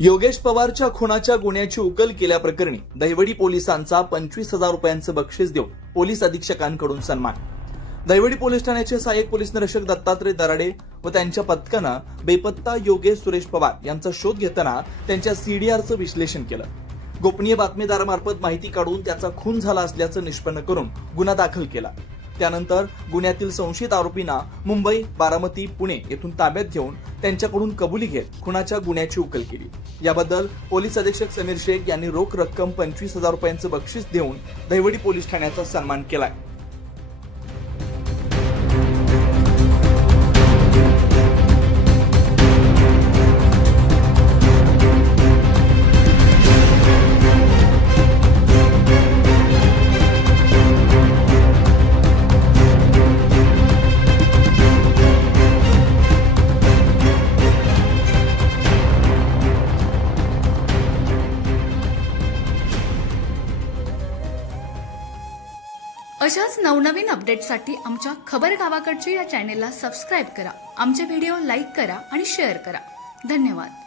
योगेश पवारच्या खुनाच्या गुन्ह्याची उकल केल्याप्रकरणी दहिवडी पोलिसांचा 25,000 रुपयांचं बक्षीस देऊन पोलीस अधीक्षकांकडून सन्मान। दहिवडी पोलीस ठाण्याचे सहाय्यक पोलीस निरीक्षक दत्तात्रय दराडे व त्यांच्या पथकानं बेपत्ता योगेश सुरेश पवार यांचा शोध घेताना त्यांच्या सीडीआरचं विश्लेषण केलं। गोपनीय बातमीदारामार्फत माहिती काढून त्याचा खून झाला असल्याचं निष्पन्न करून गुन्हा दाखल केला। त्यानंतर गुन्ह्यातील संशयित आरोपींना मुंबई, बारामती, पुणे येथून ताब्यात घेऊन त्यांच्याकडून कबुली घेत खुनाच्या गुन्ह्याची उकल केली। याबद्दल पोलीस अधीक्षक समीर शेख यांनी रोख रक्कम 25,000 रुपयांचं बक्षीस देऊन दहिवडी पोलीस ठाण्याचा सन्मान केलाय। अशाच नवनवीन अपडेटसाठी आमच्या खबर गावाकडच्या या चॅनेलला सबस्क्राइब करा, आमचे व्हिडिओ लाईक करा आणि शेअर करा। धन्यवाद।